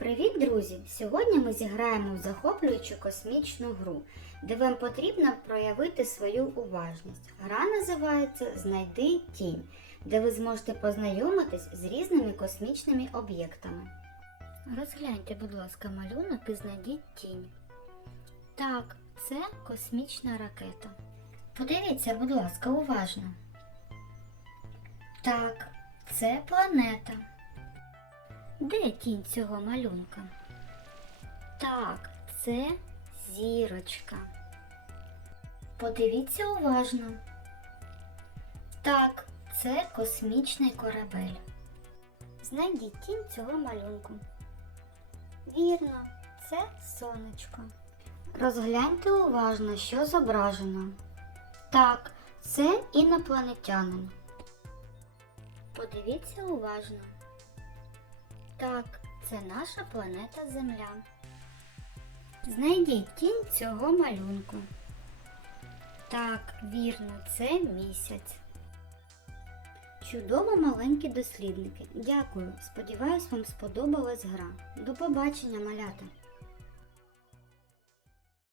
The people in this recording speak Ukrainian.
Привіт, друзі! Сьогодні ми зіграємо в захоплюючу космічну гру, де вам потрібно проявити свою уважність. Гра називається Знайди тінь, де ви зможете познайомитись з різними космічними об'єктами. Розгляньте, будь ласка, малюнок і знайдіть тінь. Так, це космічна ракета. Подивіться, будь ласка, уважно. Так, це планета. Де тінь цього малюнка? Так, це зірочка. Подивіться уважно. Так, це космічний корабель. Знайдіть тінь цього малюнку. Вірно, це сонечко. Розгляньте уважно, що зображено. Так, це інопланетянин. Подивіться уважно. Так, це наша планета Земля. Знайдіть тінь цього малюнку. Так, вірно, це місяць. Чудово маленькі дослідники. Дякую. Сподіваюсь, вам сподобалась гра. До побачення, малята!